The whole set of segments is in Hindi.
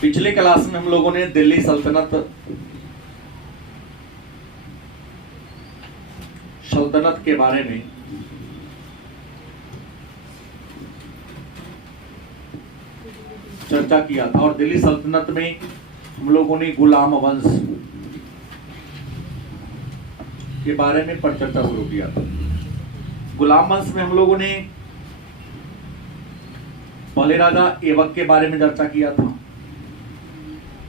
पिछले क्लास में हम लोगों ने दिल्ली सल्तनत के बारे में चर्चा किया था और दिल्ली सल्तनत में हम लोगों ने गुलाम वंश के बारे में पर चर्चा शुरू किया था। गुलाम वंश में हम लोगों ने पहले राजा ऐबक के बारे में चर्चा किया था।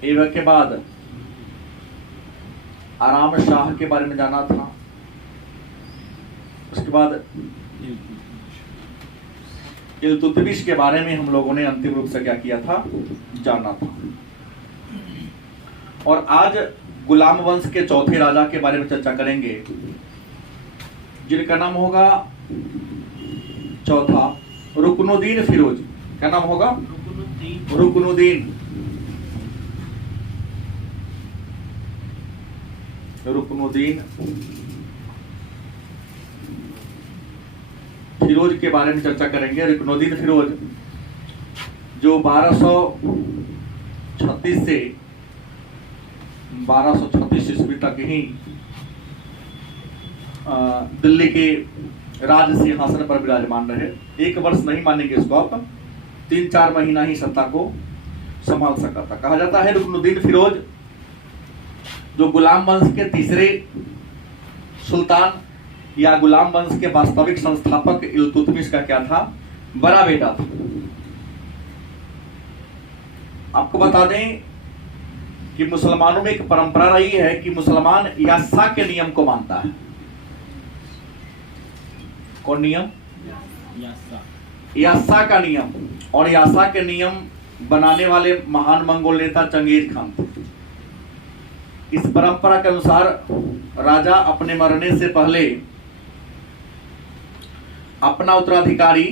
ऐबक के बाद आराम शाह के बारे में जाना था। उसके बाद इल्तुतमिश के बारे में हम लोगों ने अंतिम रूप से क्या किया था, जाना था। और आज गुलाम वंश के चौथे राजा के बारे में चर्चा करेंगे, जिनका नाम होगा चौथा रुकनुद्दीन फिरोज। क्या नाम होगा? रुकनुद्दीन फिरोज के बारे में चर्चा करेंगे। रुकनुद्दीन फिरोज जो 1236 से 1236 ईस्वी तक ही दिल्ली के राज सिंहासन पर विराजमान रहे। 1 वर्ष नहीं मानेंगे इसको आप, 3-4 महीना ही सत्ता को संभाल सका था। कहा जाता है रुकनुद्दीन फिरोज जो गुलाम वंश के तीसरे सुल्तान या गुलाम वंश के वास्तविक संस्थापक इल्तुतमिश का क्या था, बड़ा बेटा था। आपको बता दें कि मुसलमानों में एक परंपरा रही है कि मुसलमान यासा के नियम को मानता है। कौन नियम? यासा का नियम। और यासा के नियम बनाने वाले महान मंगोल नेता चंगेज खान थे। इस परंपरा के अनुसार राजा अपने मरने से पहले अपना उत्तराधिकारी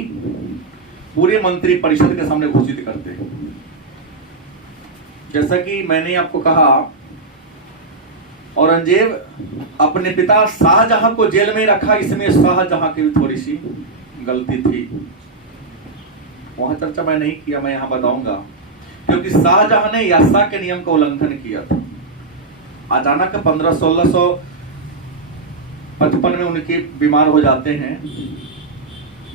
पूरे मंत्री परिषद के सामने घोषित करते हैं। जैसा कि मैंने आपको कहा, औरंगजेब अपने पिता शाहजहां को जेल में रखा, इसमें शाहजहां की थोड़ी सी गलती थी। वहां चर्चा मैं नहीं किया, मैं यहां बताऊंगा। क्योंकि शाहजहां ने यासा के नियम का उल्लंघन किया था। अचानक 1500-1655 में उनके बीमार हो जाते हैं।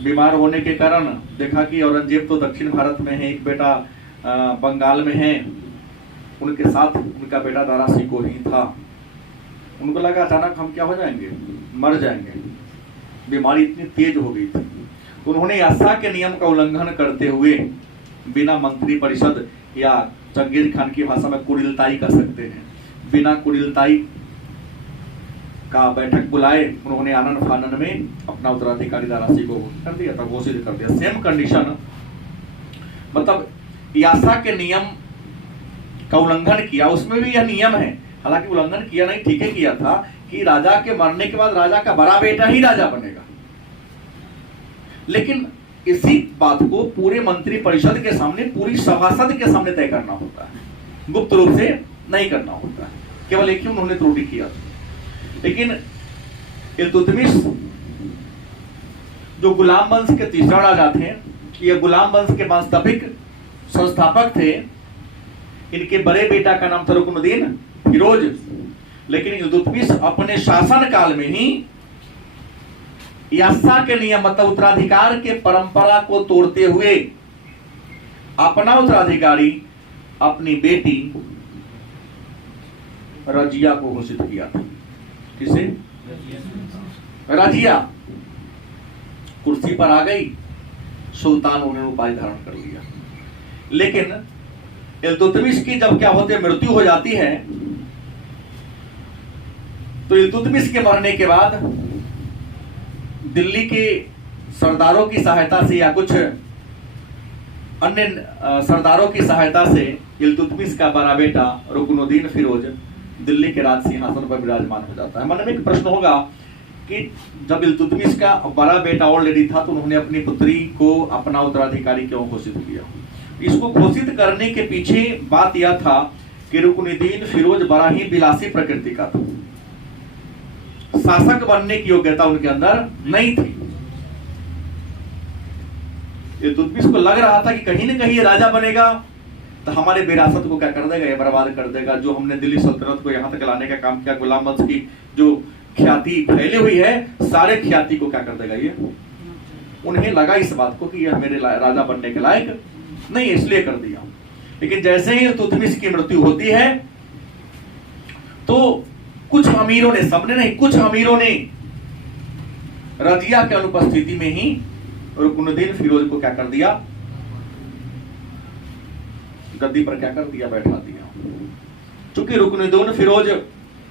बीमार होने के कारण देखा कि औरंगजेब तो दक्षिण भारत में है, एक बेटा बंगाल में है, उनके साथ उनका बेटा दारा सिकोही था। उनको लगा अचानक हम क्या हो जाएंगे, मर जाएंगे। बीमारी इतनी तेज हो गई थी। उन्होंने यासा के नियम का उल्लंघन करते हुए बिना मंत्री परिषद या चंगेज खान की भाषा में कुटिलताई कर सकते हैं, बिना कुटिलताई का बैठक बुलाए उन्होंने आनन फानन में अपना उत्तराधिकारी दारा सिकोह को कर दिया था, घोषित कर दिया। सेम कंडीशन, मतलब यासा के नियम का उल्लंघन किया। उसमें भी यह नियम है, हालांकि उल्लंघन किया नहीं, ठीक है किया था कि राजा के मरने के बाद राजा का बड़ा बेटा ही राजा बनेगा। लेकिन इसी बात को पूरे मंत्री परिषद के सामने, पूरी सभासद के सामने तय करना होता है, गुप्त रूप से नहीं करना होता है। केवल एक ही उन्होंने त्रुटि किया। लेकिन इल्तुतमिश जो गुलाम वंश के तीसरा राजा थे, ये गुलाम वंश के वास्तविक संस्थापक थे। इनके बड़े बेटा का नाम था रुकनुद्दीन फिरोज। लेकिन इल्तुतमिश अपने शासन काल में ही यासा के नियम, मतलब उत्तराधिकार के परंपरा को तोड़ते हुए अपना उत्तराधिकारी अपनी बेटी रजिया को घोषित किया था। किसे? रजिया कुर्सी पर आ गई, सुल्तान उन्होंने उपाधि धारण कर लिया। लेकिन इल्तुतमिश की जब क्या होते मृत्यु हो जाती है, तो इल्तुतमिश के मरने के बाद दिल्ली के सरदारों की सहायता से या कुछ अन्य सरदारों की सहायता से इल्तुतमिश का बड़ा बेटा रुकनुद्दीन फिरोज दिल्ली के राज सिंहासन पर विराजमान हो जाता है। मन में एक प्रश्न होगा कि जब इल्तुतमिश का बड़ा बेटा ऑलरेडी था तो उन्होंने अपनी पुत्री को अपना उत्तराधिकारी क्यों घोषित किया? इसको घोषित करने के पीछे बात यह था कि रुकनुद्दीन फिरोज बड़ा ही विलासी प्रकृति का था। शासक बनने की योग्यता उनके अंदर नहीं थी। इल्तुतमिश को लग रहा था कि कहीं न कहीं ये राजा बनेगा, तो हमारे विरासत को क्या कर देगा, ये बर्बाद कर देगा। जो हमने दिल्ली सल्तनत को यहाँ तक लाने का काम किया, गुलाम वंश की जो ख्याति फैली हुई है, सारे ख्याति को क्या कर देगा ये। उन्हें लगा इस बात को कि यह मेरे राजा बनने के लायक नहीं, इसलिए कर दिया। लेकिन जैसे ही इल्तुतमिश की मृत्यु होती है तो कुछ अमीरों ने, सबने नहीं, कुछ अमीरों ने रजिया के अनुपस्थिति में ही रुकनुद्दीन फिरोज को क्या कर दिया, गद्दी पर क्या कर दिया, बैठा दिया। क्योंकि रुकनुद्दीन फिरोज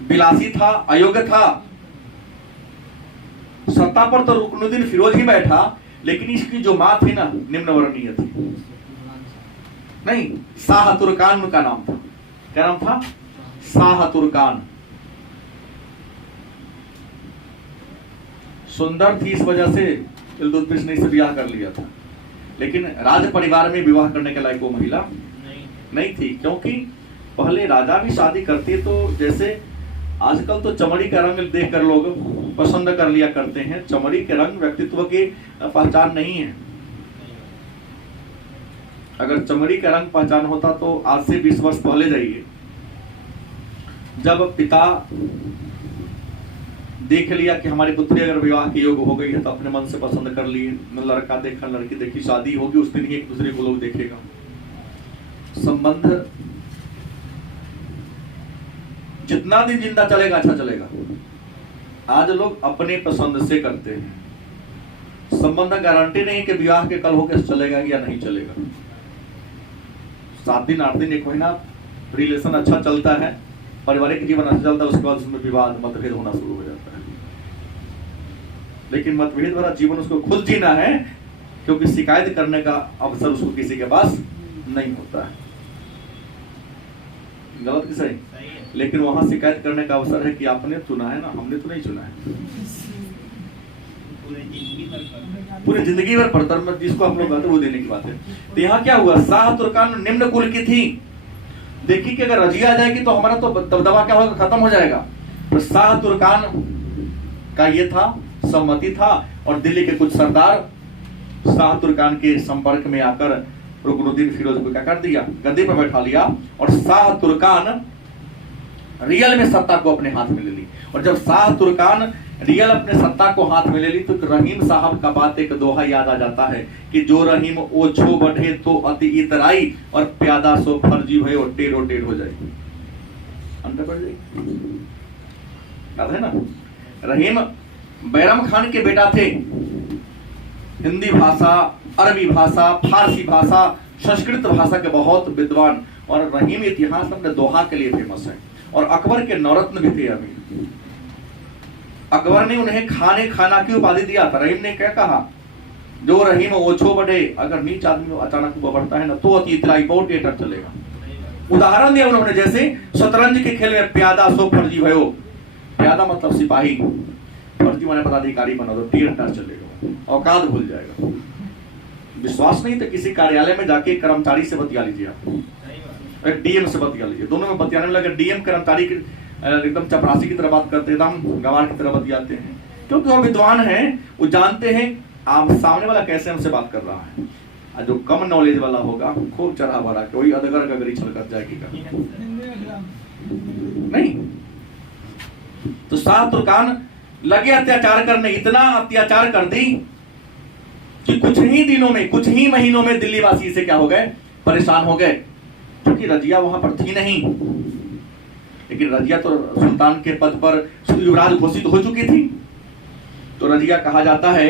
बिलासी था, अयोग्य था। सत्ता पर तो रुकनुद्दीन फिरोज ही बैठा, लेकिन इसकी जो मां थी ना, निम्न वर्णीय थी। नहीं, शाह तुर्कान उनका नाम था। क्या नाम था? शाह तुर्कान। सुंदर थी, इस वजह से इल्तुतमिश ने इससे ब्याह कर लिया था। लेकिन राज परिवार में विवाह करने के लायक वो महिला नहीं थी, क्योंकि पहले राजा भी शादी करते तो जैसे आजकल तो चमड़ी का रंग देखकर लोग पसंद कर लिया करते हैं। चमड़ी के रंग व्यक्तित्व की पहचान नहीं है। अगर चमड़ी का रंग पहचान होता तो आज से 20 वर्ष पहले जाइए, जब पिता देख लिया कि हमारी पुत्री अगर विवाह के योग्य हो गई है तो अपने मन से पसंद कर लिए, लड़का देखा, लड़की देखी, शादी होगी, उस दिन ही एक दूसरे को लोग देखेगा। संबंध जितना दिन जिंदा चलेगा अच्छा चलेगा। आज लोग अपने पसंद से करते हैं। संबंध गारंटी नहीं कि विवाह के कल होकर चलेगा या नहीं चलेगा। 7 दिन 8 दिन 1 महीना रिलेशन अच्छा चलता है, पारिवारिक जीवन अच्छा चलता है, उसके बाद उसमें विवाद मतभेद होना शुरू हो जाता है। लेकिन मतभेद वाला जीवन उसको खुद जीना है, क्योंकि शिकायत करने का अवसर उसको किसी के पास नहीं होता है। गलत कि सही? लेकिन वहां शिकायत करने का अवसर है कि आपने चुना है ना, हमने तो नहीं चुना है। पूरी जिंदगी भर पड़ता, जिसको आप लोग कहते वो देने की बात है। तो यहाँ क्या हुआ, शाह तुर्कान निम्न कुल की थी। देखिए कि अगर रजिया आ जाएगी तो हमारा तो दबदबा क्या होगा, खत्म हो जाएगा। तो शाह तुर्कान का ये था, सहमति था, और दिल्ली के कुछ सरदार शाह तुर्कान के संपर्क में आकर रुकनुद्दीन फिरोज को क्या कर दिया, गद्दी पर बैठा लिया। और शाह तुर्कान रियल में सत्ता को अपने हाथ में ले ली। और जब शाह तुर्कान रियल अपने सत्ता को हाथ में ले ली तो रहीम साहब का बात एक दोहा याद आ जाता है कि जो रहीम ओछो बढ़े तो अति इतराई, और प्यादा सो फर्जी भय और टेढ़ो टेढ़ हो जाएगी, अंदर बढ़ जाएगी। याद है ना? रहीम बैरम खान के बेटा थे। हिंदी भाषा, अरबी भाषा, फारसी भाषा, संस्कृत भाषा के बहुत विद्वान, और रहीम इतिहास अपने दोहा के लिए फेमस है। और अकबर के नौरत्न भी थे। अभी अकबर ने उन्हें खाने खाना की उपाधि दिया था। रहीम ने क्या कहा, जो रहीम ओछो बढ़े, अगर नीच आदमी अचानक बढ़ता है ना तो अति इतराई, बहुत टेढ़ चलेगा। उदाहरण दिया उन्होंने, जैसे शतरंज के खेल में प्यादा सो फर्जी भयो। प्यादा मतलब सिपाही, फर्जी माने पदाधिकारी बना दो, टेढ़ चलेगा, औकात भूल जाएगा। विश्वास नहीं तो किसी कार्यालय में जाके कर्मचारी से बतिया लीजिए, आप डीएम से बतिया लीजिए। दोनों में बतियाने में लगे, डीएम कर्मचारी एकदम चपरासी की तरह बात करते हैं, एकदम गवार की तरह बतियाते हैं, क्योंकि वो विद्वान हैं, वो जानते हैं आप सामने वाला कैसे हमसे बात कर रहा है। और जो कम नॉलेज वाला होगा खूब चढ़ा बढ़ा के वही अदगर गगरी छल कर जाएगी नहीं। तो शाह तुर्कान लगे अत्याचार करने, इतना अत्याचार कर दी कि कुछ ही दिनों में, कुछ ही महीनों में दिल्ली वासी से क्या हो गए, परेशान हो गए। क्योंकि रजिया वहां पर थी नहीं, लेकिन रजिया तो सुल्तान के पद पर युवराज घोषित हो चुकी थी। तो रजिया कहा जाता है,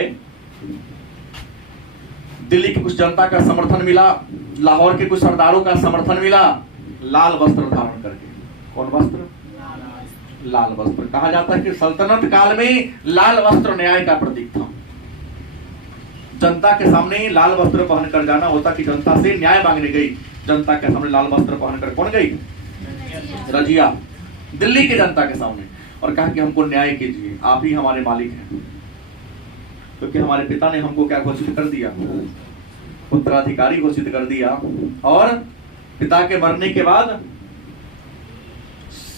दिल्ली की कुछ जनता का समर्थन मिला, लाहौर के कुछ सरदारों का समर्थन मिला, लाल वस्त्र धारण करके। कौन वस्त्र? लाल वस्त्र। कहा जाता है कि सल्तनत काल में लाल वस्त्र न्याय का प्रतीक था। जनता के सामने लाल वस्त्र पहनकर जाना होता कि जनता से न्याय मांगने गई। जनता के सामने लाल वस्त्र पहनकर कौन गई? रजिया, दिल्ली की जनता के सामने, और कहा कि हमको न्याय कीजिए, आप ही हमारे मालिक हैं। क्योंकि हमारे पिता ने हमको क्या घोषित कर दिया, उत्तराधिकारी घोषित कर दिया। और पिता के मरने के बाद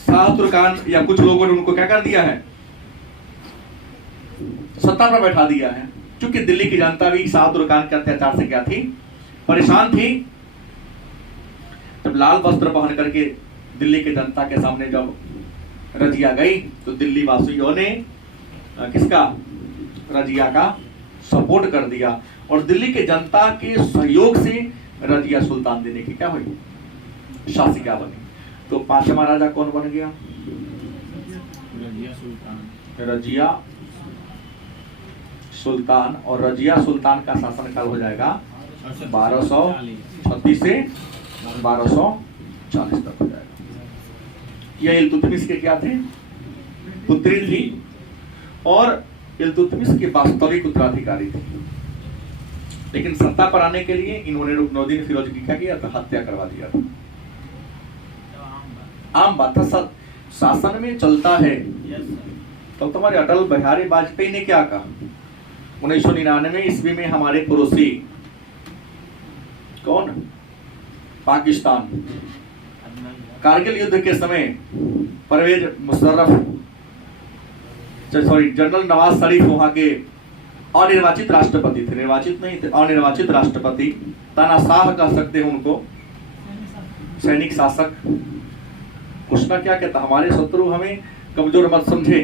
शाह तुर्कान या कुछ लोगों ने उनको क्या कर दिया है, सत्ता पर बैठा दिया है। क्योंकि दिल्ली की जनता भी शाह तुर्कान के अत्याचार से क्या थी, परेशान थी। जब लाल वस्त्र पहन करके दिल्ली की जनता के सामने जब रजिया गई तो दिल्ली वासियों ने किसका, रजिया का सपोर्ट कर दिया और दिल्ली के जनता के सहयोग से रजिया सुल्तान देने की क्या हुई, शासिका बनी। तो पांचवा राजा कौन बन गया, रजिया सुल्तान। और रजिया सुल्तान का शासनकाल हो जाएगा 1236 से 1240 तक हो जाएगा। यह इल्तुतमिश के क्या थे, पुत्री थी और इल्तुतमिश के वास्तविक उत्तराधिकारी थे। लेकिन सत्ता पर आने के लिए इन्होंने रुकनुद्दीन फिरोज की क्या किया था, हत्या करवा दिया था। आम बात था, शासन में चलता है। तो तुम्हारे अटल बिहारी वाजपेयी ने क्या कहा 1999 ईस्वी में, हमारे पड़ोसी कौन, पाकिस्तान, कारगिल युद्ध के समय परवेज मुशर्रफ, सॉरी जनरल नवाज शरीफ वहां के अनिर्वाचित राष्ट्रपति थे, निर्वाचित नहीं थे, अनिर्वाचित राष्ट्रपति, तानाशाह कह सकते हैं उनको, सैनिक शासक। उसका क्या कहता, हमारे शत्रु हमें कमजोर मत समझे,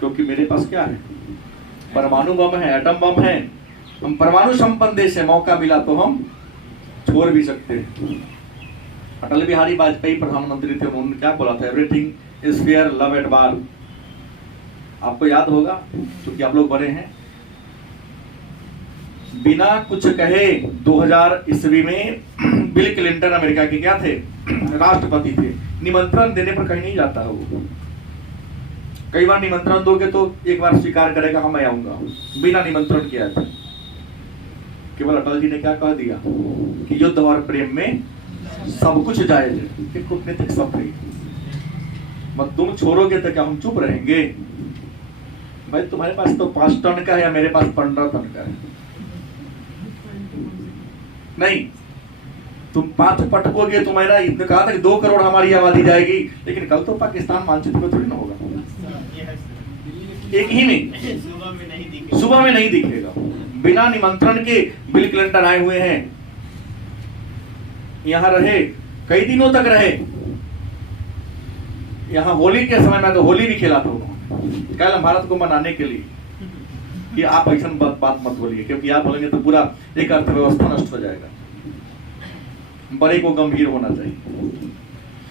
क्योंकि मेरे पास क्या है, परमाणु बम है, एटम बम है, हम परमाणु संपन्न देश है, मौका मिला तो हम छोड़ भी सकते हैं। अटल बिहारी वाजपेयी प्रधानमंत्री थे, उन्होंने क्या बोला था, everything is fair, love at war. आपको याद होगा क्योंकि आप लोग बड़े हैं। बिना कुछ कहे 2000 ईस्वी में बिल क्लिंटन अमेरिका के क्या थे, राष्ट्रपति थे। निमंत्रण देने पर कहीं नहीं जाता है वो, कई बार निमंत्रण दोगे तो एक बार स्वीकार करेगा, हाँ मैं आऊंगा, बिना निमंत्रण किया था। केवल अटल जी ने क्या कह दिया कि युद्ध और प्रेम में सब कुछ जायज है, कूटनीतिक सब है, मत तुम छोड़ोगे तो क्या हम चुप रहेंगे। भाई तुम्हारे पास तो 5 टन का है या मेरे पास 15 टन का है, नहीं तुम 5 पटकोगे, तुम्हारा इतना कहा था कि 2 करोड़ हमारी आबादी जाएगी, लेकिन कल तो पाकिस्तान मानचित्र में थोड़ी ना होगा, एक ही में सुबह में नहीं दिखेगा। बिना निमंत्रण के बिल क्लिंटन आए हुए हैं, यहां रहे, कई दिनों तक रहे। यहां होली के समय में तो होली भी खेला था उन्होंने, कल भारत को मनाने के लिए कि आप ऐसा बात मत बोलिए, क्योंकि आप बोलेंगे तो पूरा एक अर्थव्यवस्था नष्ट हो जाएगा। बड़े को गंभीर होना चाहिए।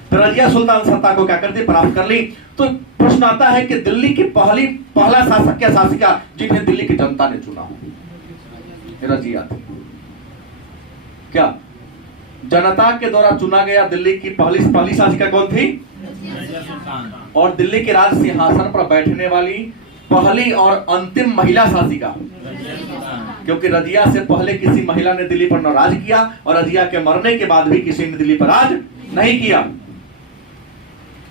तो रजिया सुल्तान सत्ता को क्या करते, प्राप्त कर ली। तो प्रश्न आता है कि दिल्ली की पहला शासक या शासिका जिन्हें दिल्ली की जनता ने चुना, रजिया थी। क्या जनता के द्वारा चुना गया दिल्ली की पहली शासिका कौन थी, और दिल्ली के राज सिंहासन पर बैठने वाली पहली और अंतिम महिला शासिका, क्योंकि रजिया से पहले किसी महिला ने दिल्ली पर न राज किया और रजिया के मरने के बाद भी किसी ने दिल्ली पर राज नहीं किया।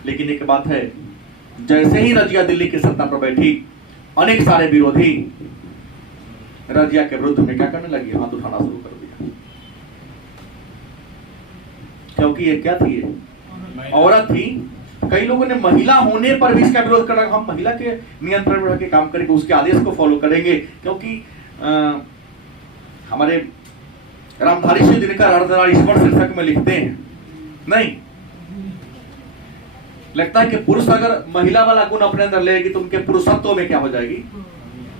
लेकिन एक बात है, जैसे ही रजिया दिल्ली की सत्ता पर बैठी, अनेक सारे विरोधी रजिया के विरुद्ध में क्या करने लगी, हाथ उठाना शुरू कर दिया। क्योंकि ये क्या थी, ये औरत थी। कई लोगों ने महिला होने पर भी इसका विरोध करा, हम महिला के नियंत्रण में रह के काम करेंगे, उसके आदेश को फॉलो करेंगे, क्योंकि हमारे रामधारी सिंह दिनकर अर्धनारीश्वर शीर्षक में लिखते हैं, नहीं लगता है कि पुरुष अगर महिला वाला गुण अपने अंदर लेगी तो उनके पुरुषत्व में क्या हो जाएगी,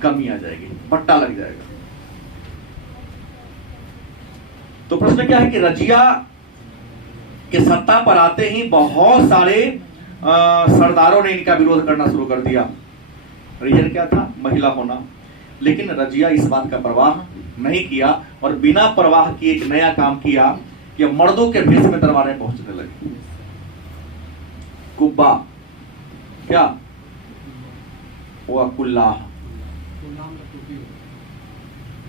कमी आ जाएगी, पट्टा लग जाएगा। तो प्रश्न क्या है कि रजिया के सत्ता पर आते ही बहुत सारे सरदारों ने इनका विरोध करना शुरू कर दिया। रीजन क्या था, महिला होना। लेकिन रजिया इस बात का परवाह नहीं किया और बिना परवाह किए एक नया काम किया कि मर्दों के भेष में दरबार में पहुंचने लगे। कुब्बा, क्या वो कुल्लाह,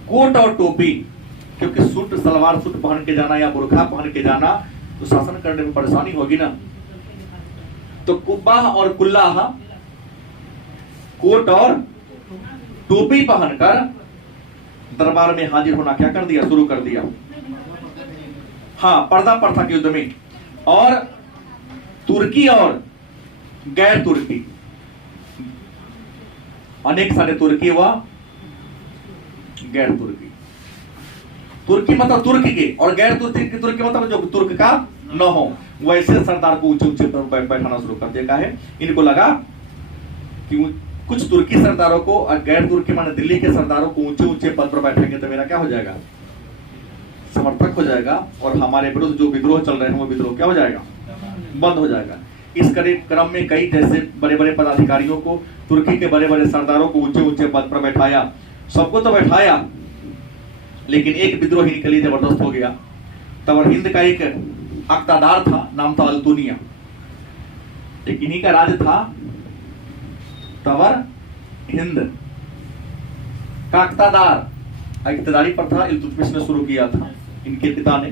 कोट और टोपी, क्योंकि सूट सलवार सूट पहन के जाना या बुर्खा पहन के जाना तो शासन करने में परेशानी होगी ना। तो कुब्बा और कुल्लाह, कोट और टोपी पहनकर दरबार में हाजिर होना क्या कर दिया, शुरू कर दिया। हाँ, पर्दा प्रथा के युद्ध में। और तुर्की और गैर तुर्की, अनेक सारे तुर्की व गैर तुर्की, तुर्की मतलब तुर्क के, और गैर तुर्की मतलब जो तुर्क का न हो, वैसे सरदार को ऊंचे ऊंचे पर बैठाना शुरू कर दिया है। इनको लगा कि कुछ तुर्की सरदारों को और गैर तुर्की माने दिल्ली के सरदारों को ऊंचे ऊंचे पद पर बैठेंगे तो मेरा क्या हो जाएगा, समर्थक हो जाएगा, और हमारे विरुद्ध जो विद्रोह चल रहे हैं वो विद्रोह क्या हो जाएगा, बंद हो जाएगा। इस क्रम में कई जैसे बड़े बड़े पदाधिकारियों को, तुर्की के बड़े बड़े सरदारों को ऊंचे ऊंचे पद पर बैठाया, सबको तो बैठाया, लेकिन एक विद्रोह इनके लिए जबरदस्त हो गया। तब हिंद का एक अक्तादार था, नाम था अल्तुनिया, एक इन्हीं का राज था। तवर हिंद का अक्तादार इक्तदारी पर था, इल्तुतमिश ने शुरू किया था, इनके पिता ने।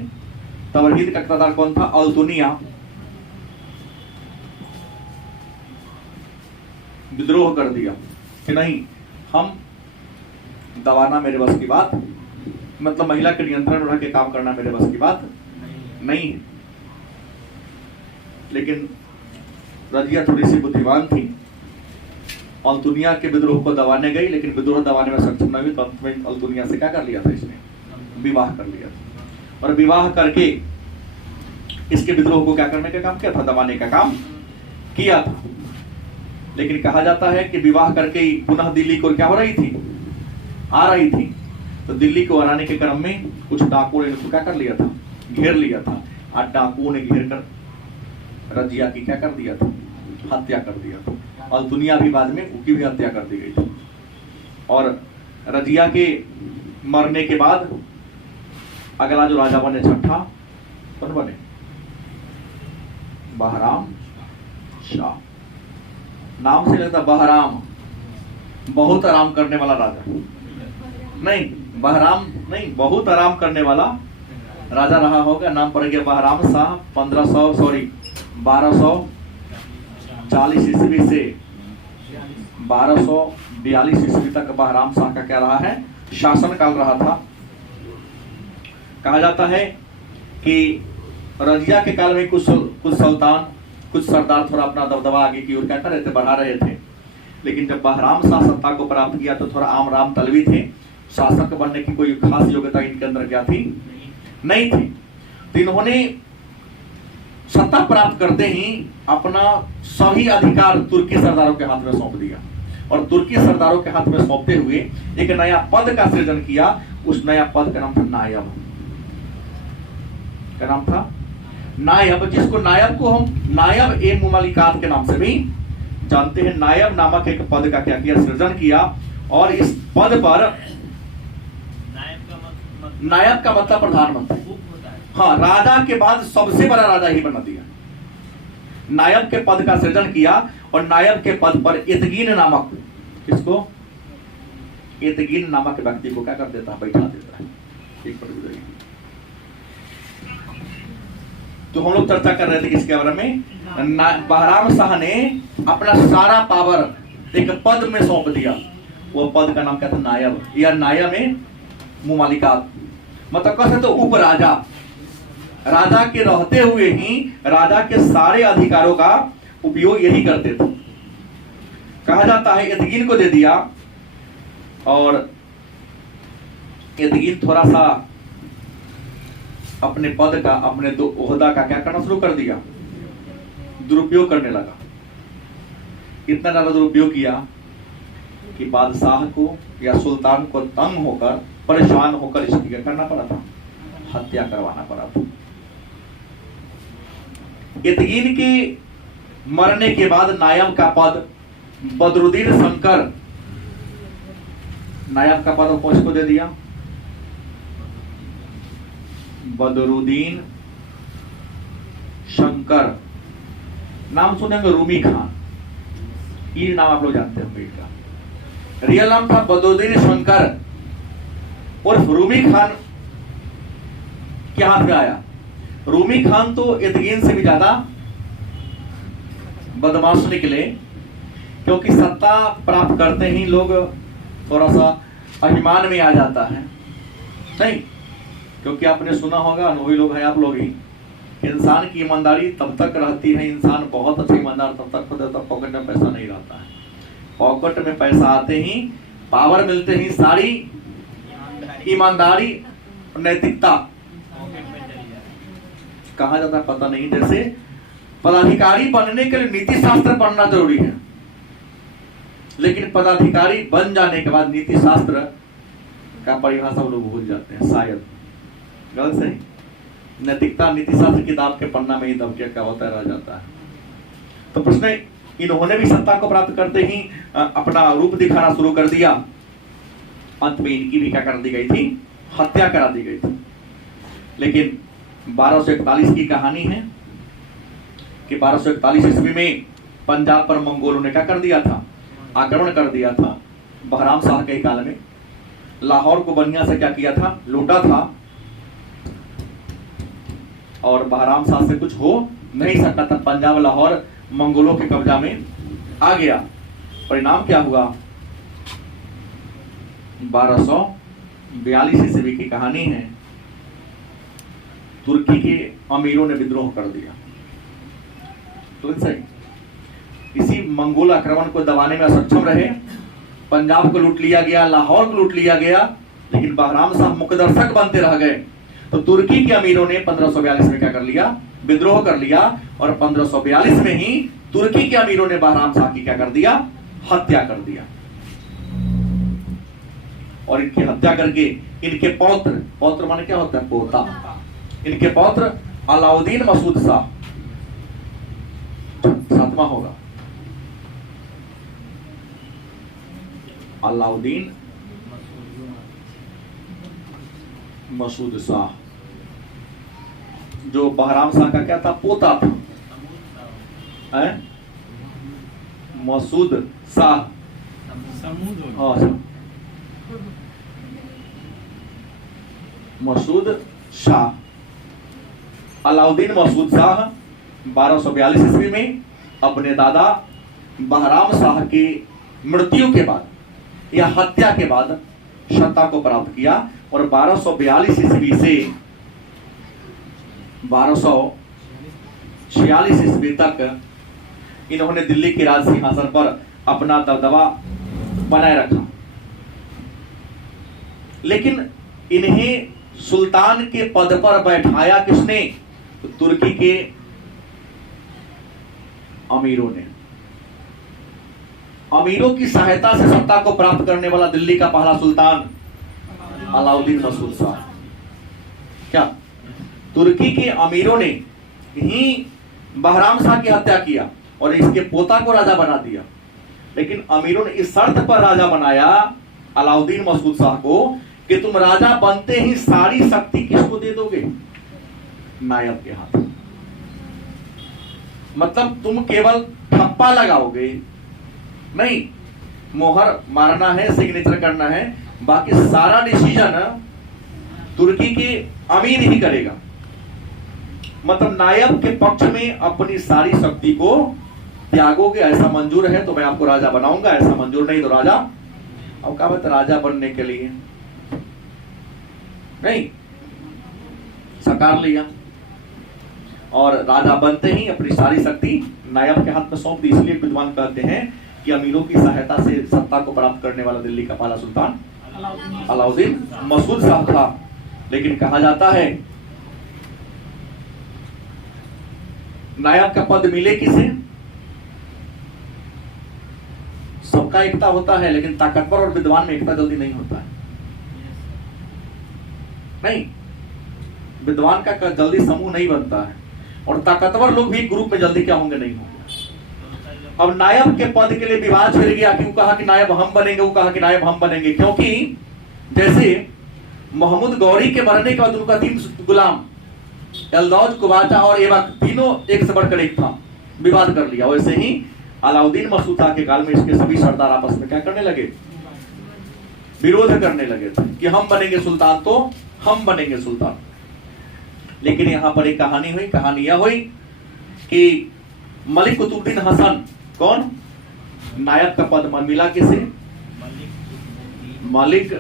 तवर हिंद का अक्तादार कौन था, अल्तुनिया। विद्रोह कर दिया कि नहीं, हम दबाना मेरे बस की बात, मतलब महिला के नियंत्रण में रह के काम करना मेरे बस की बात नहीं। लेकिन रजिया थोड़ी सी बुद्धिमान थी, अल्तुनिया के विद्रोह को दबाने गई, लेकिन विद्रोह दबाने में सक्षम नहीं हुई। तो अंत में अल्तुनिया से क्या कर लिया था, इसने विवाह कर लिया था, और विवाह करके इसके विद्रोह को क्या करने का काम किया था, दबाने का काम किया था। लेकिन कहा जाता है कि विवाह करके ही पुनः दिल्ली को क्या हो रही थी, आ रही थी। तो दिल्ली को आने के क्रम में कुछ डाकुओं ने इनको क्या कर लिया था, घेर लिया था। आज डाकुओं ने घेर कर रजिया की क्या कर दिया था, हत्या कर दिया था। अल्तुनिया भी बाद में उनकी भी हत्या कर दी गई थी। और रजिया के मरने के बाद अगला जो राजा बने, छठा कौन बने, बहराम शाह। नाम से लगता बहराम, बहुत आराम करने वाला राजा नहीं, बहराम नहीं, बहुत आराम करने वाला राजा रहा होगा। नाम पड़ गया बहराम शाह। 1240 ईस्वी से 1242 ईस्वी तक बहराम शाह का क्या रहा है, शासन काल रहा था। कहा जाता है कि रजिया के काल में कुछ सुल्तान, कुछ सरदार थोड़ा अपना दबदबा आगे की ओर क्या कर रहे थे, बढ़ा रहे थे। लेकिन जब बहराम शाह सत्ता को प्राप्त किया तो थोड़ा आम राम तलवी थे, शासक बनने की कोई खास योग्यता इनके अंदर क्या थी, नहीं थी। तो इन्होंने सत्ता प्राप्त करते ही अपना सभी अधिकार तुर्की सरदारों के हाथ में सौंप दिया, और तुर्की सरदारों के हाथ में सौंपते हुए एक नया पद का सृजन किया। उस नया पद का नाम था नायब। क्या नाम था, नायब, जिसको नायब को हम नायब ए मुमलिकात के नाम से भी जानते हैं। नायब नामक एक पद का क्या किया, सृजन किया। और इस पद पर नायब का मतलब प्रधानमंत्री, हाँ, राजा के बाद सबसे बड़ा राजा ही बना दिया। नायब के पद का सृजन किया, और नायब के पद पर इतगीन नामक, इसको इतगीन नामक व्यक्ति को क्या कर देता है, बैठा देता है। एक पद गुजरेगी। तो हम लोग चर्चा कर रहे थे किसके बारे में, बहराम शाह ने अपना सारा पावर एक पद में सौंप दिया। वो पद का नाम क्या था, नायब, या नायब में मुमालिकात, मतलब कैसे तो उपराजा। राजा के रहते हुए ही राजा के सारे अधिकारों का उपयोग यही करते थे। कहा जाता है इतगीन को दे दिया, और इतगीन थोड़ा सा अपने पद का, अपने ओहदा का क्या करना शुरू कर दिया, दुरुपयोग करने लगा। इतना ज्यादा दुरुपयोग किया कि बादशाह को या सुल्तान को तंग होकर, परेशान होकर इसकी क्या करना पड़ा था, हत्या करवाना पड़ा था। इतगीन के मरने के बाद नायब का पद बदरुद्दीन शंकर, नायब का पद किसको दे दिया, बदरुद्दीन शंकर। नाम सुनेंगे रूमी खान, ये नाम आप लोग जानते होंगे। इनका रियल नाम था बदरुद्दीन शंकर उर्फ रूमी खान के हाथ में आया। रूमी खान तो इतगीन से भी ज्यादा बदमाश निकले, क्योंकि सत्ता प्राप्त करते ही लोग थोड़ा सा अभिमान में आ जाता है, नहीं? क्योंकि आपने सुना होगा, अनुभवी लोग हैं आप लोग ही, इंसान की ईमानदारी तब तक रहती है, इंसान बहुत अच्छा ईमानदार तब तक होता है तब पॉकेट में पैसा नहीं रहता है। पॉकेट में पैसा आते ही, पावर मिलते ही सारी ईमानदारी नैतिकता कहा जाता है पता नहीं। जैसे पदाधिकारी बनने के लिए नीति शास्त्र पढ़ना जरूरी है, लेकिन पदाधिकारी बन जाने के बाद नीति शास्त्र का परिभाषा लोग भूल जाते हैं, शायद गलत सही। नैतिकता नीति शास्त्र किताब के पन्ना में ही दबके का होता रह जाता है। तो प्रश्न, इन्होंने भी सत्ता को प्राप्त करते ही अपना रूप दिखाना शुरू कर दिया। अंत में इनकी भी क्या कर दी गई थी, हत्या करा दी गई थी। लेकिन 1241 की कहानी है कि 1241 ईस्वी में पंजाब पर मंगोलों ने क्या कर दिया था, आक्रमण कर दिया था। बहराम शाह के काल में लाहौर को बढ़िया से क्या किया था, लूटा था, और बहराम शाह से कुछ हो नहीं सकता था। पंजाब लाहौर मंगोलों के कब्जा में आ गया। परिणाम क्या हुआ, 1242 ईस्वी की कहानी है। तुर्की के अमीरों ने विद्रोह कर दिया। तो सही, इसी मंगोल आक्रमण को दबाने में असक्षम रहे। पंजाब को लूट लिया गया, लाहौर को लूट लिया गया, लेकिन बहराम शाह मुकदर्शक बनते रह गए। तो तुर्की के अमीरों ने 1542 में क्या कर लिया, विद्रोह कर लिया, और 1542 में ही तुर्की के अमीरों ने बहराम शाह की क्या कर दिया, हत्या कर दिया। और इनकी हत्या करके इनके पौत्र, पौत्र माने क्या होता है, पोता, इनके पौत्र अलाउद्दीन मसूद शाह, सातवां होगा अलाउद्दीन मसूद शाह, जो बहराम शाह का क्या था, पोता था। मसूद शाह, मसूद शाह, अलाउद्दीन मसूद शाह 1242 ईस्वी में अपने दादा बहराम शाह की मृत्यु के बाद या हत्या के बाद सत्ता को प्राप्त किया। और 1242 ईस्वी से 1246 ईस्वी तक इन्होंने दिल्ली के राज सिंहासन पर अपना दबदबा बनाए रखा। लेकिन इन्हें सुल्तान के पद पर बैठाया किसने, तो तुर्की के अमीरों ने। अमीरों की सहायता से सत्ता को प्राप्त करने वाला दिल्ली का पहला सुल्तान अलाउद्दीन मसूद शाह। क्या तुर्की के अमीरों ने ही बहराम शाह की हत्या किया और इसके पोता को राजा बना दिया। लेकिन अमीरों ने इस शर्त पर राजा बनाया अलाउद्दीन मसूद शाह को कि तुम राजा बनते ही सारी शक्ति किसको दे दोगे, नायब के हाथ। मतलब तुम केवल ठप्पा लगाओगे नहीं, मोहर मारना है, सिग्नेचर करना है, बाकी सारा डिसीजन तुर्की के अमीर ही करेगा। मतलब नायब के पक्ष में अपनी सारी शक्ति को त्यागोगे। ऐसा मंजूर है तो मैं आपको राजा बनाऊंगा, ऐसा मंजूर नहीं तो राजा। अब क्या बात, राजा बनने के लिए नहीं, सकार लिया और राजा बनते ही अपनी सारी शक्ति नायब के हाथ में सौंप दी। इसलिए विद्वान कहते हैं कि अमीरों की सहायता से सत्ता को प्राप्त करने वाला दिल्ली का पहला सुल्तान अलाउद्दीन मसूद शाह था। लेकिन कहा जाता है नायब का पद मिले किसे, सबका एकता होता है, लेकिन ताकतवर और विद्वान में एकता जल्दी नहीं होता है। नहीं, विद्वान का जल्दी समूह नहीं बनता है, और ताकतवर लोग भी ग्रुप में जल्दी क्या होंगे, नहीं होंगे। अब नायब के पद के लिए विवाद छिड़ गया कि वो कहा कि नायब हम बनेंगे, वो कहा कि नायब हम बनेंगे। क्योंकि जैसे मोहम्मद गौरी के मरने के बाद उनका 3 गुलाम एलदौज, कुबाचा और एबक तीनों एक से बढ़कर एक था, विवाद कर लिया। वैसे ही अलाउद्दीन मसूद शाह के काल में इसके सभी सरदार आपस में क्या करने लगे, विरोध करने लगे थे कि हम बनेंगे सुल्तान तो हम बनेंगे सुल्तान। लेकिन यहां पर एक कहानी हुई। कहानी यह हुई कि मलिक कुतुबुद्दीन हसन, कौन, नायब का पद मिला किसे, मलिक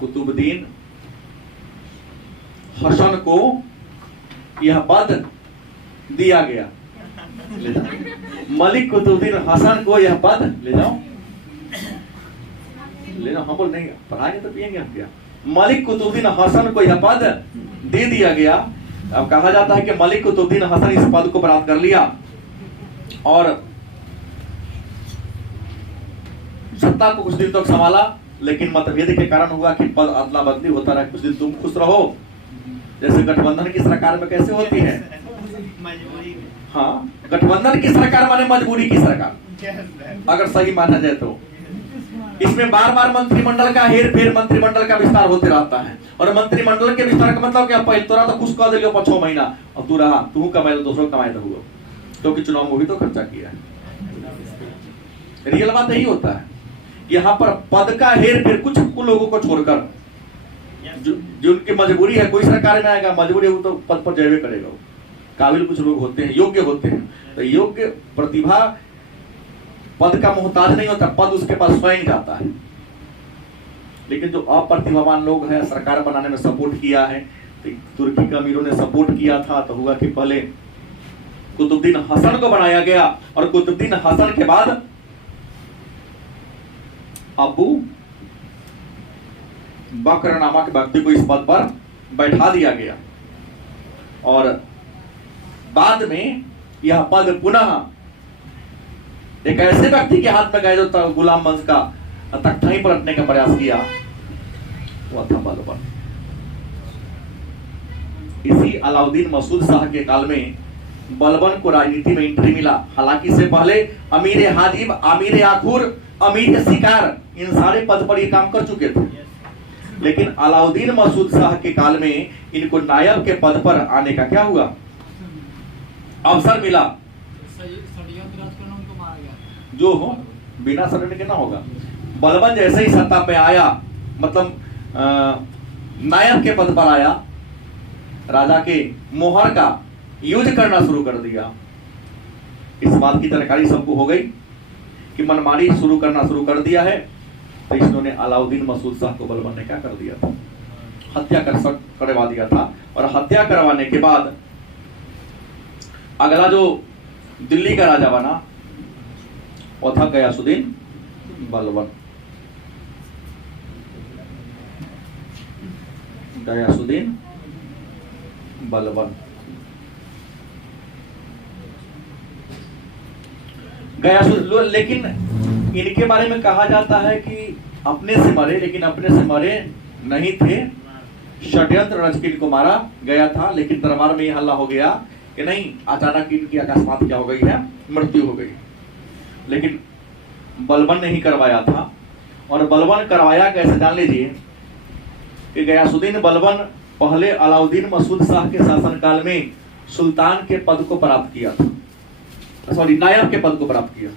कुतुबुद्दीन हसन को यह पद दिया गया। ले जाओ, मलिक कुतुबुद्दीन हसन को यह पद ले जाओ। लेना। हम बोल नहीं पढ़ाएंगे तो पिएंगे हम क्या। मलिक कुतुबुद्दीन हसन को यह पद दे दिया गया। अब कहा जाता है कि मलिक कुतुबुद्दीन हसन इस पद को प्राप्त कर लिया और सत्ता को कुछ दिन तक संभाला, लेकिन मतभेद के कारण हुआ कि पद अदला बदली होता रहा। कुछ दिन तुम खुश रहो, जैसे गठबंधन की सरकार में कैसे होती है। हाँ, गठबंधन की सरकार माने मजबूरी की सरकार, अगर सही माना जाए तो। इसमें बार बार मंत्रिमंडल का हेर फेर, मंत्रिमंडल का विस्तार होते रहता है। और मंत्रिमंडल के विस्तार का मतलब क्या, पहले तोरा तो कुछ कह दिलो 5 महीना, अब तू रहा, तू कमाए दूसरों कमाए तो हुआ, क्योंकि चुनाव में भी तो खर्चा किया है। रियल बात यही होता है। यहाँ पर पद का हेर फेर कुछ लोगों को छोड़कर, जो उनकी मजबूरी है, कोई सरकार में आएगा मजबूरी हो तो पद पर जावे करेगा। काबिल कुछ लोग होते हैं, योग्य होते हैं, तो योग्य प्रतिभा पद का मोहताज नहीं होता, पद उसके पास स्वयं जाता है। लेकिन जो अप्रतिभावान लोग हैं, सरकार बनाने में सपोर्ट किया है, तो तुर्की के अमीरों ने सपोर्ट किया था, तो हुआ कि पहले कुतुबुद्दीन हसन को बनाया गया और कुतुबुद्दीन हसन के बाद अबू बकर नामक व्यक्ति को इस पद पर बैठा दिया गया। और बाद में यह पद पुनः एक ऐसे व्यक्ति के हाथ में गया जो गुलाम वंश का तख्ताई पलटने का प्रयास किया, वह था बलबन। इसी अलाउद्दीन मसूद शाह के काल में बलबन को राजनीति में एंट्री मिला। हालांकि इससे पहले अमीर हाजिब, अमीर आखुर, अमीर शिकार, इन सारे पद पर ये काम कर चुके थे। लेकिन अलाउद्दीन मसूद शाह के काल में इनको नायब के पद पर आने का क्या हुआ, अवसर मिला। जो हो बिना षड्यंत्र के ना होगा। बलबन जैसे ही सत्ता पे आया, मतलब नायब के पद पर आया, राजा के मोहर का यूज करना शुरू कर दिया। इस बात की जानकारी सबको हो गई कि मनमानी शुरू करना शुरू कर दिया है, तो इन्होंने अलाउद्दीन मसूद शाह को बलबन ने क्या कर दिया था, हत्या करवा दिया था। और हत्या करवाने के बाद अगला जो दिल्ली का राजा बना वो था गयासुद्दीन बलबन। गयासुद्दीन बलबन लेकिन इनके बारे में कहा जाता है कि अपने से मरे, लेकिन अपने से मरे नहीं थे, षड्यंत्र रच के इनको मारा गया था। लेकिन दरबार में यह हल्ला हो गया कि नहीं, अचानक इनकी अकस्मात क्या हो गई है, मृत्यु हो गई। लेकिन बलबन ने ही करवाया था। और बलबन करवाया कैसे, जान लीजिए कि गयासुद्दीन बलबन पहले अलाउद्दीन मसूद शाह के शासनकाल में सुल्तान के पद को प्राप्त किया था, सॉरी नायब के पद को प्राप्त किया।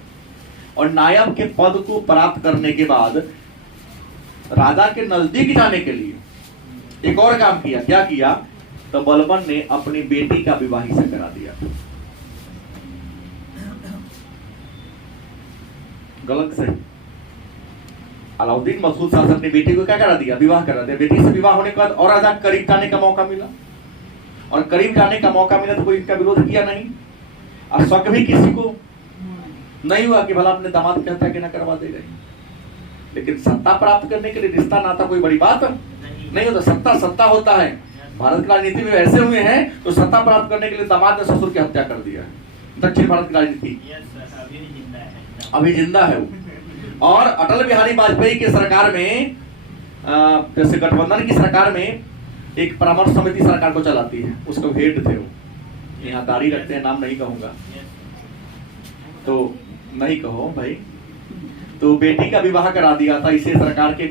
और नायब के पद को प्राप्त करने के बाद राजा के नजदीक जाने के लिए एक और काम किया। क्या किया, तो बलबन ने अपनी बेटी का विवाह से करा दिया। गलत से अलाउद्दीन मसूद शाह अपनी बेटी को क्या करा दिया, विवाह करा दिया। बेटी से विवाह होने के बाद और राजा करीब जाने का मौका मिला, और करीब जाने का मौका मिला तो कोई इनका विरोध किया नहीं। और शक भी किसी को नहीं हुआ कि भला अपने दामाद की हत्या के ना करवा दे गए। लेकिन सत्ता प्राप्त करने के लिए रिश्ता नाता कोई बड़ी बात नहीं होता। सत्ता सत्ता होता है। भारत की राजनीति में ऐसे हुए हैं तो सत्ता प्राप्त करने के लिए दामाद ने ससुर की हत्या कर दिया। दक्षिण भारत की राजनीति अभी जिंदा है वो। और अटल बिहारी वाजपेयी की सरकार में, जैसे गठबंधन की सरकार में एक परामर्श समिति सरकार को चलाती है, उसको हेड थे वो, यहाँ दाढ़ी रखते हैं, नाम नहीं कहूंगा तो नहीं कहो भाई। तो बेटी का विवाह करा दिया था, इसे सरकार के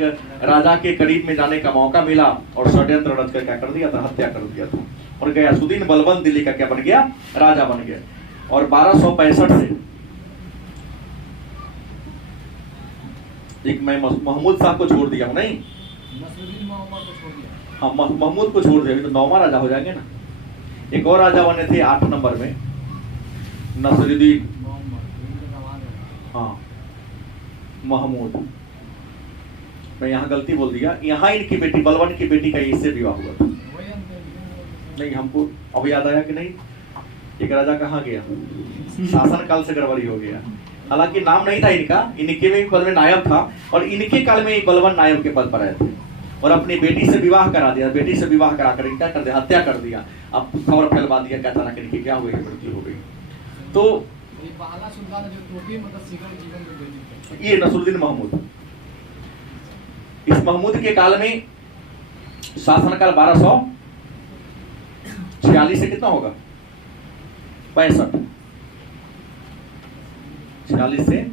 राजा के करीब में जाने का मौका मिला और षड्यंत्र रच कर क्या कर दिया था, हत्या कर दिया था। और गयासुद्दीन बलबन दिल्ली का क्या बन गया, राजा बन गया। और 1265 से एक मैं महमूद साहब को छोड़ दिया हूं, नहीं हाँ महमूद को छोड़ दिया, तो 9वां राजा हो जाएंगे ना। एक और राजा बने थे 8 नंबर में, नसरुद्दीन, हाँ महमूद। मैं यहाँ गलती बोल दिया, यहाँ इनकी बेटी बलबन की बेटी का इससे विवाह हुआ था। नहीं हमको अब याद आया कि नहीं, एक राजा कहाँ गया, शासन काल से गड़बड़ी हो गया। हालांकि नाम नहीं था इनका, इनके में पद में नायब था, और इनके काल में बलवन नायब के पद पर आए थे और अपनी बेटी से विवाह करा दिया। बेटी से विवाह करा कर क्या कर दिया, हत्या कर दिया। अब खबर फैलवा दिया, कहता ना कि क्या हुई, मृत्यु हो गई। तो ये नसरुद्दीन महमूद, इस महमूद के काल में शासनकाल 1246 से कितना होगा, 65, 46 से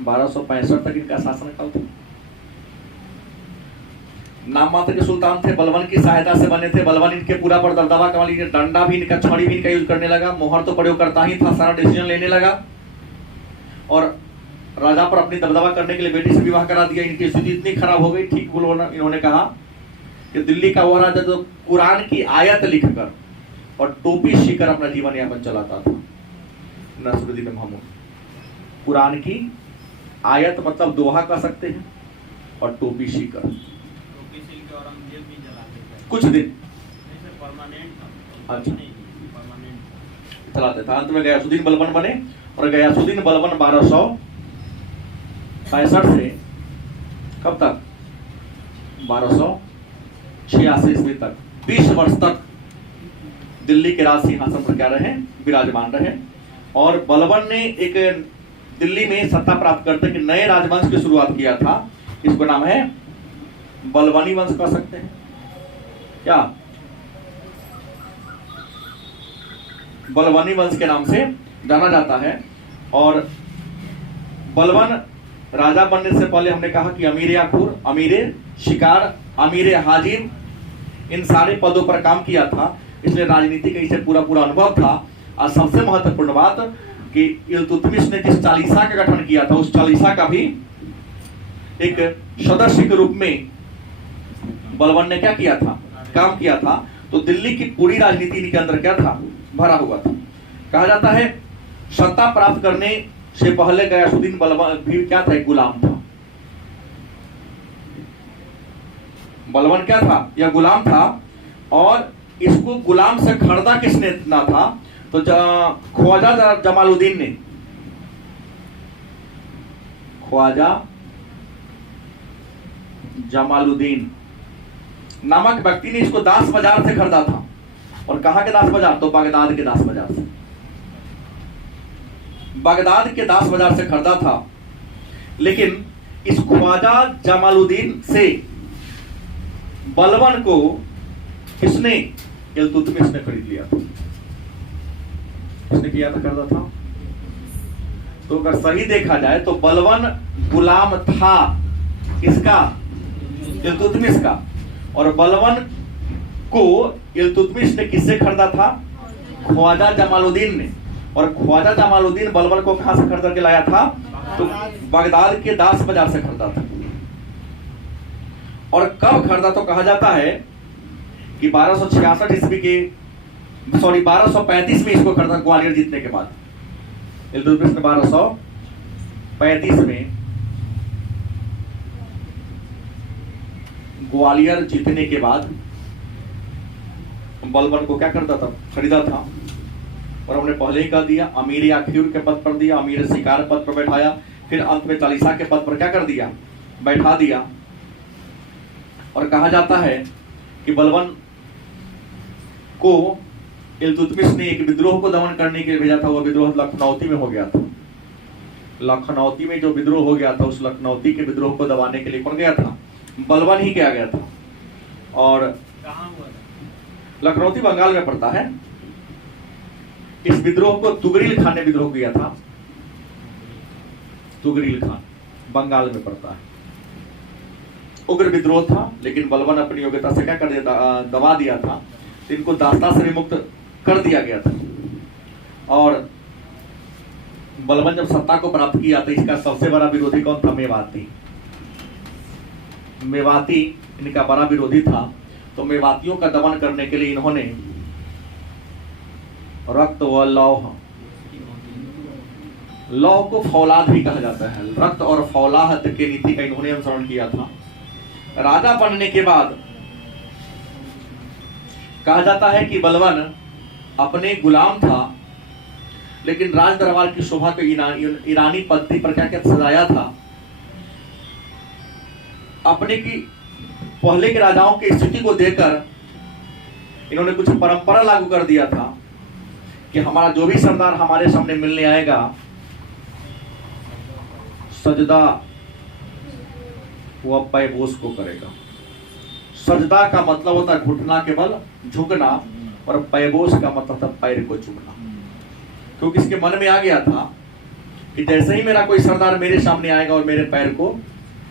1265 तक इनका शासनकाल था। नाम मात्र के सुल्तान थे, बलवन की सहायता से बने थे। बलवन इनके पूरा पर दबदबा कमा लीजिए, डंडा भी इनका, छड़ी भी इनका यूज करने लगा, मोहर तो प्रयोग करता ही था, सारा डिसीजन लेने लगा। और राजा पर अपनी दबदबा करने के लिए बेटी से विवाह करा दिया। इनकी स्थिति इतनी खराब हो गई, ठीक इन्होंने कहा कि दिल्ली का वह राजा जो कुरान की आयत लिखकर और टोपी सीकर अपना जीवन यापन चलाता था, नसरुद्दीन महमूद। कुरान की आयत मतलब दोहा कह सकते हैं, और टोपी सीकर कुछ दिन अच्छा चलाते था। अंत में गयासुद्दीन बलबन बने, और गयासुद्दीन बलबन 1265 से कब तक, 1286 ईस्वी तक, 20 वर्ष तक दिल्ली के राज सिंहासन पर क्या रहे, विराजमान रहे। और बलबन ने एक दिल्ली में सत्ता प्राप्त करते कि नए राजवंश की शुरुआत किया था। इसको नाम है बलबनी वंश कह सकते हैं क्या, बलबनी वंश के नाम से जाना जाता है। और बलबन राजा बनने से पहले हमने कहा कि अमीर याखूर, अमीर शिकार, अमीर हाजिर, इन सारे पदों पर काम किया था, इसलिए राजनीति का इसे पूरा अनुभव था। और सबसे महत्वपूर्ण बात कि इल्तुतमिश ने जिस चालीसा का गठन किया था, उस चालीसा का भी एक सदस्य के रूप में बलबन ने क्या किया था, काम किया था। तो दिल्ली की पूरी राजनीति इनके अंदर क्या था, भरा हुआ था। कहा जाता है सत्ता प्राप्त करने से पहले गयासुद्दीन बलबन भी क्या था, एक गुलाम था। बलबन क्या था, यह गुलाम था। और इसको गुलाम से खरीदा किसने ना था, तो ख्वाजा जमालुद्दीन ने, ख्वाजा जमालुद्दीन नामक व्यक्ति ने इसको दास बाजार से खरीदा था। और कहां के दास बाजार, तो बगदाद के दास बाजार से, बगदाद के दास बाजार से खरीदा था। लेकिन इस ख्वाजा जमालुद्दीन से बलबन को किसने, इल्तुतमिश ने खरीद लिया था। किसने किया था, खरीदा था। तो अगर सही देखा जाए तो बलबन गुलाम था इसका, इल्तुतमिश का। और बलबन को इल्तुतमिश ने किससे खरीदा था, ख्वाजा जमालुद्दीन ने। और ख्वाजा जमालुद्दीन बलबन को कहां से खरीद के लाया था, तो बगदाद के दास बाजार से खरीदा था। और कब खरीदा, तो कहा जाता है कि 1266 ईस्वी के, सॉरी 1235 में इसको खरीदा, ग्वालियर जीतने के बाद। इल्तुतमिश ने 1235 में ग्वालियर जीतने के बाद बलबन को क्या करता था, खरीदा था। और हमने पहले ही कह दिया, अमीर याखूर के पद पर दिया, अमीर शिकार पद पर बैठाया, फिर अंत में चालीसा के पद पर क्या कर दिया, बैठा दिया। और कहा जाता है कि बलबन को इल्तुतमिश ने एक विद्रोह को दमन करने के लिए भेजा था। वह विद्रोह लखनौती में हो गया था। लखनौती में जो विद्रोह हो गया था, उस लखनौती के विद्रोह को दबाने के लिए कौन गया था, बलबन ही किया गया था। और कहां हुआ था, लखनौती बंगाल में पड़ता है। इस विद्रोह को तुगरील खान ने विद्रोह किया था। तुगरील खान बंगाल में पड़ता है। उग्र विद्रोह था, लेकिन बलबन अपनी योग्यता से क्या कर दिया, दबा दिया था। इनको दास्ता से विमुक्त कर दिया गया था। और बलबन जब सत्ता को प्राप्त किया तो इसका सबसे बड़ा विरोधी कौन था, मेवाती। मेवाती इनका बड़ा विरोधी था। तो मेवातियों का दमन करने के लिए इन्होंने रक्त व लौह, लौह को फौलाद भी कहा जाता है, रक्त और फौलाहत के नीति का इन्होंने अनुसरण किया था। राजा बनने के बाद कहा जाता है कि बलबन अपने गुलाम था, लेकिन राज दरबार की शोभा को ईरानी पद्धति पर क्या क्या सजाया था। अपने की पहले के राजाओं की स्थिति को देखकर इन्होंने कुछ परंपरा लागू कर दिया था कि हमारा जो भी सरदार हमारे सामने मिलने आएगा, सजदा वो पैबोस को करेगा। सजदा का मतलब होता है घुटना के बल झुकना, और पैबोस का मतलब था पैर को चूमना। क्योंकि इसके मन में आ गया था कि जैसे ही मेरा कोई सरदार मेरे सामने आएगा और मेरे पैर को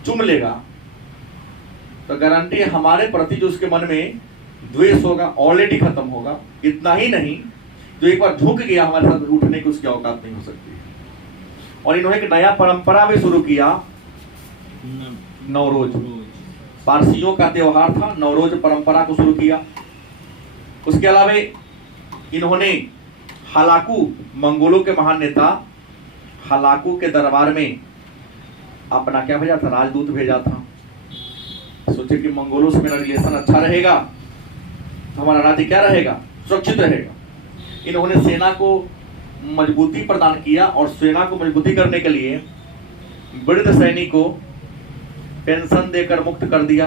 चूम लेगा, तो गारंटी है हमारे प्रति जो उसके मन में द्वेष होगा ऑलरेडी खत्म होगा। इतना ही नहीं, जो एक बार झुक गया हमारे साथ उठने की उसकी औकात नहीं हो सकती। और इन्होंने एक नया परंपरा भी शुरू किया, नवरोज। पारसियों का त्योहार था, नवरोज परंपरा को शुरू किया। उसके अलावा इन्होंने हलाकू, मंगोलों के महान नेता हलाकू के दरबार में अपना क्या भेजा था, राजदूत भेजा था। सोचे कि मंगोलों से मेरा रिलेशन अच्छा रहेगा तो हमारा राज्य क्या रहेगा, सुरक्षित रहेगा। इन्होंने सेना को मजबूती प्रदान किया, और सेना को मजबूती करने के लिए वृद्ध सैनिक को पेंशन देकर मुक्त कर दिया,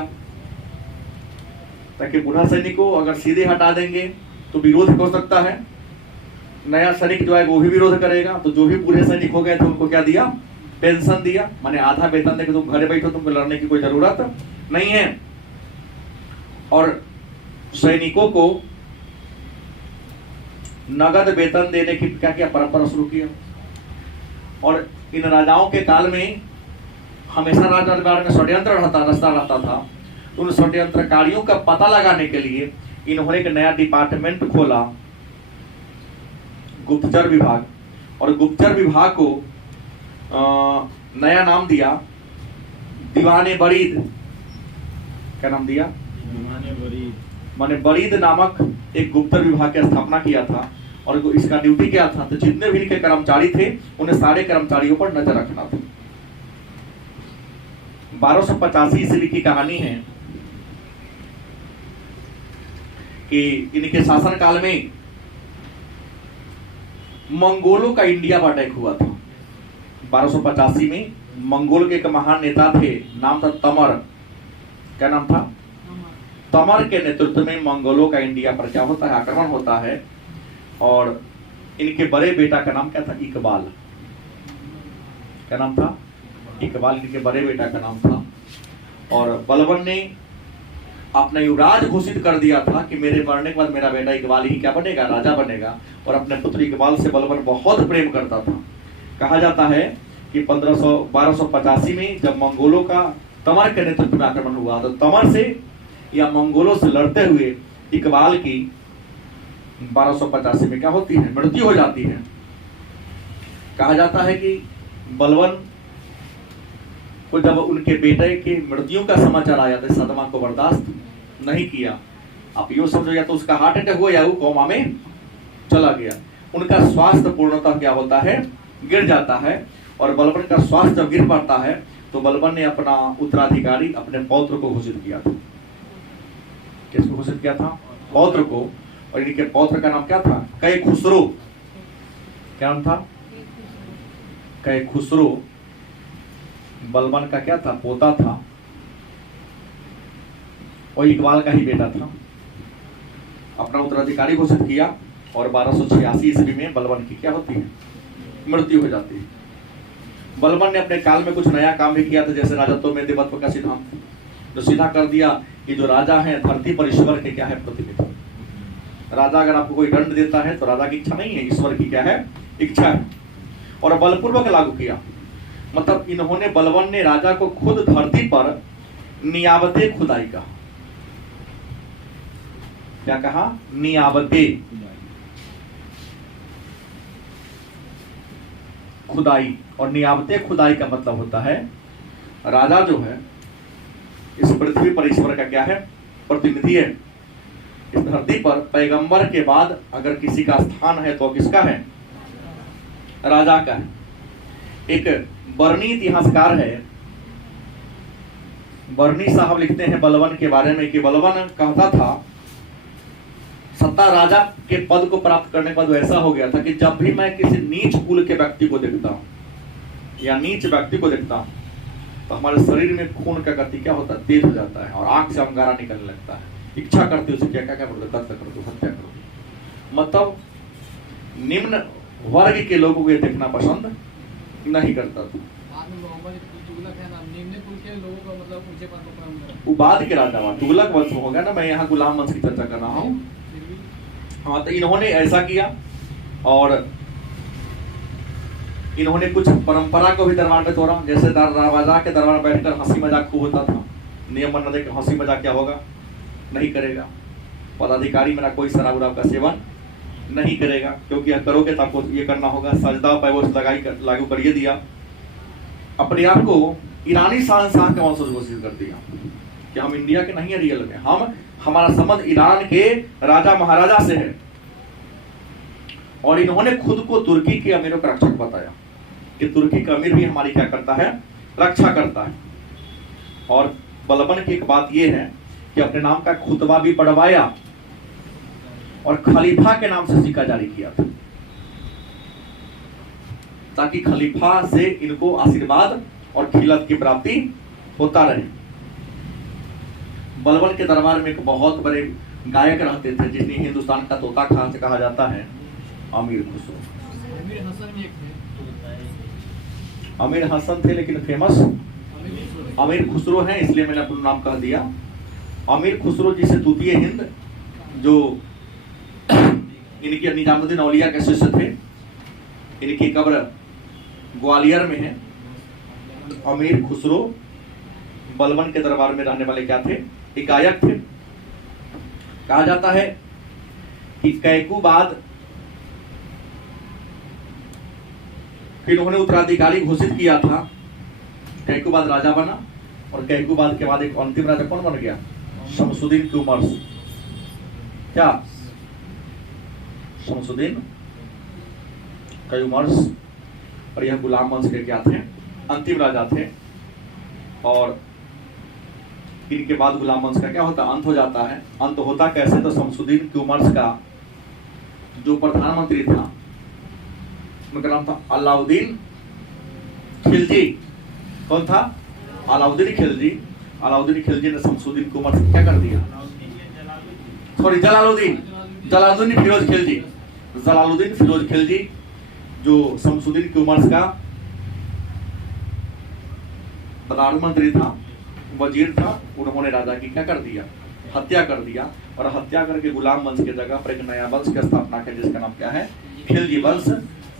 ताकि बूढ़ा सैनिक को अगर सीधे हटा देंगे तो विरोध हो सकता है, नया सैनिक जो है वो भी विरोध करेगा। तो जो भी बूढ़े सैनिक हो गए थे उनको क्या दिया, पेंशन दिया, माने आधा वेतन देकर तुम घरे बैठो, तुमको लड़ने की कोई जरूरत नहीं है। और सैनिकों को नगद वेतन देने की क्या क्या परंपरा शुरू किया। और इन राजाओं के काल में हमेशा राज दरबार में षड्यंत्र रहता था। उन षड्यंत्रकारियों का पता लगाने के लिए इन्होंने एक नया डिपार्टमेंट खोला, गुप्तचर विभाग। और गुप्तचर विभाग को नया नाम दिया दीवाने बरीद। क्या नाम दिया, माने बरीद नामक एक गुप्तचर विभाग की स्थापना किया था। और इसका ड्यूटी क्या था, तो जितने भी इनके कर्मचारी थे उन्हें सारे कर्मचारियों पर नजर रखना था। 1285 ईस्वी की कहानी है कि इनके शासन काल में मंगोलों का इंडिया पर अटैक हुआ था। 1285 में मंगोल के एक महान नेता थे, नाम था तमर। क्या नाम था, तमर के नेतृत्व में मंगोलों का इंडिया पर क्या होता है, आक्रमण होता है। और इनके बड़े बेटा का नाम क्या था, इकबाल। क्या नाम था, इकबाल इनके बड़े बेटा का नाम था। और बलबन ने अपना युवराज घोषित कर दिया था कि मेरे मरने के बाद मेरा बेटा इकबाल ही क्या बनेगा, राजा बनेगा। और अपने पुत्र इकबाल से बलबन बहुत प्रेम करता था। कहा जाता है कि 1285 में जब मंगोलों का तमर के नेतृत्व में आक्रमण हुआ, तो तमर से या मंगोलों से लड़ते हुए इकबाल की 1285 में क्या होती है, मृत्यु हो जाती है। कहा जाता है कि बलबन को जब उनके बेटे की मृत्यु का समाचार आया तो सदमा को बर्दाश्त नहीं किया। आप यो समझो, या तो उसका हार्ट अटैक हुआ या वो कोमा में चला गया। उनका स्वास्थ्य पूर्णतः क्या होता है, गिर जाता है। और बलबन का स्वास्थ्य जब गिर पड़ता है तो बलबन ने अपना उत्तराधिकारी अपने पौत्र को घोषित किया था। किसको घोषित किया था, पौत्र को। और इनके पौत्र का नाम क्या था, कै खुसरो। क्या नाम था, कै खुसरो। बलबन का क्या था, पोता था, और इकबाल का ही बेटा था। अपना उत्तराधिकारी घोषित किया। और 1286 ईस्वी में बलबन की क्या होती है, मृत्यु हो जाती है। बलबन ने अपने काल में कुछ नया काम भी किया था, जैसे राजत्व में देवत्व का सिद्धांत, जो सीधा कर दिया कि जो राजा है धरती पर ईश्वर के क्या है, प्रतिनिधि। राजा अगर आपको कोई दंड देता है तो राजा की इच्छा नहीं है, ईश्वर की क्या है, इच्छा है। और बलपूर्वक लागू किया, मतलब इन्होंने, बलबन ने राजा को खुद धरती पर नियाबते खुदाई कहा। क्या कहा, नियाबते खुदाई। और नियाबते खुदाई का मतलब होता है राजा जो है इस पृथ्वी पर ईश्वर का क्या है, प्रतिनिधि है। इस धरती पर पैगंबर के बाद अगर किसी का स्थान है तो किसका है, राजा का है। एक बर्नी इतिहासकार है, बर्नी साहब लिखते हैं बलबन के बारे में कि बलबन कहता था सत्ता राजा के पद को प्राप्त करने के बाद ऐसा हो गया था कि जब भी मैं किसी नीच कुल के व्यक्ति को देखता हूँ या नीच व्यक्ति को देखता हूँ तो हमारे शरीर में खून का गति क्या होता है, तेज हो जाता है और आंख से अंगारा निकलने लगता है। इच्छा करती उसे क्या क्या क्या कत्ल कर दो, हत्या कर दो। मतलब निम्न वर्ग के लोगों को ये देखना पसंद नहीं करता था। वो बाद के राजा हुआ, तुगलक वंश हो गया ना, मैं यहाँ गुलाम वंश की चर्चा कर रहा हूँ। हाँ, तो इन्होंने ऐसा किया और इन्होंने कुछ परंपरा को भी दरबार में तोड़ा। जैसे राजा के दरबार में बैठकर हंसी मजाक खूब होता था, नियम बना दे कि हंसी मजाक क्या होगा, नहीं करेगा। पदाधिकारी मेरा कोई शराब उराब का सेवन नहीं करेगा, क्योंकि करोगे तो आपको ये करना होगा। सजदा पैबोस लागू करिए दिया। अपने आप को ईरानी शाह के वंशज घोषित कर दिया कि हम इंडिया के नहीं है, रियल में हम, हमारा संबंध ईरान के राजा महाराजा से है। और इन्होंने खुद को तुर्की के अमीरों का रक्षक बताया कि तुर्की का अमीर भी हमारी क्या करता है, रक्षा करता है। और बलबन की एक बात यह है कि अपने नाम का खुतबा भी पढ़वाया और खलीफा के नाम से सिक्का जारी किया था, ताकि खलीफा से इनको आशीर्वाद और खिलत की प्राप्ति होता रहे। बलबन के दरबार में एक बहुत बड़े गायक रहते थे जिन्हें हिंदुस्तान का तोता खान से कहा जाता है, अमीर खुसरो। अमीर हसन थे लेकिन फेमस अमीर खुसरो हैं, इसलिए मैंने अपना नाम कह दिया। अमीर खुसरो जिसे तूतीय हिंद, जो इनके निजामुद्दीन औलिया के शिष्य थे, इनकी कब्र ग्वालियर में है। अमीर खुसरो बलबन के दरबार में रहने वाले क्या थे, एक गायक थे। कहा जाता है कि कैकूबाद इन्होंने उत्तराधिकारी घोषित किया था। कैकूबाद राजा बना और कैकूबाद के बाद एक अंतिम राजा कौन बन गया, शमसुद्दीन क्यूमर्स। क्या शमसुद्दीन क्यूमर्स। और यह गुलाम वंश के क्या थे, अंतिम राजा थे। और इनके बाद गुलाम वंश का क्या होता, अंत हो जाता है। अंत होता कैसे, तो शमसुद्दीन क्यूमर्स का जो प्रधानमंत्री था उनका नाम था अलाउद्दीन खिलजी। कौन था, अलाउद्दीन खिलजी। अलाउद्दीन खिलजी ने शमसुद्दीन क्यूमर्स से क्या कर दिया, सॉरी जलालुद्दीन फिरोज खिलजी। जलालुद्दीन फिरोज खिलजी जो शमसुद्दीन क्यूमर्स का प्रधानमंत्री था, वजीर था, उन्होंने राजा की क्या कर दिया, हत्या कर दिया। और हत्या करके गुलाम वंश की जगह पर एक नया वंश की स्थापना की, जिसका नाम क्या है, खिलजी वंश।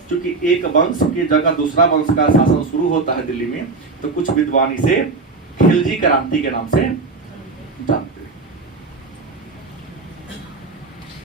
क्योंकि एक वंश की जगह दूसरा वंश का शासन शुरू होता है दिल्ली में, तो कुछ विद्वान इसे खिलजी क्रांति के नाम से